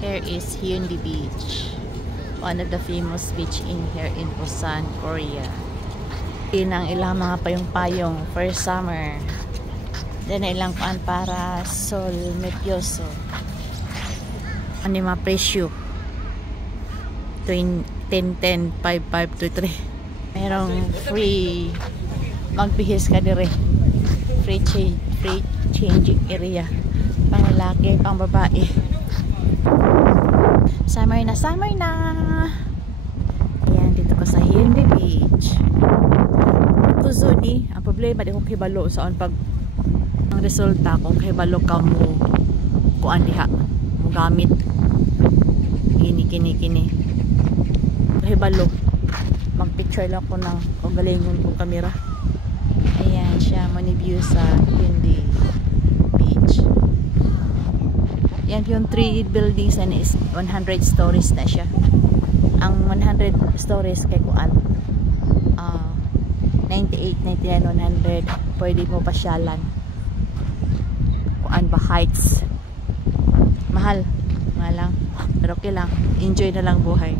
Here is Hyundai Beach, one of the famous beach in here in Busan, Korea. Inang ilang mga payong-payong first summer. Then ilang paan para sol mepyoso. Ano yung mga presyo? 10-10, 5-5-3. Merong free magbihis ka dire. Free changing area. Pang lalaki, pang babae. Summer na, summer na. Ayan, dito ko sa Hyundai Beach. Kuzo ni, ang problema di ko kibalo saan pag ang resulta kung kibalo ka mo kuan diha mo gamit kini kibalo mag-picture lang ko ng galingon kong kamera. Ayan siya, money view sa Hyundai Beach. Yan yung 3 buildings and is 100 stories na siya. Ang 100 stories kay kuan 98, 99, 100 pwede mo pasyalan. Kuan ba heights. Mahal lang. Pero okay lang. Enjoy na lang buhay.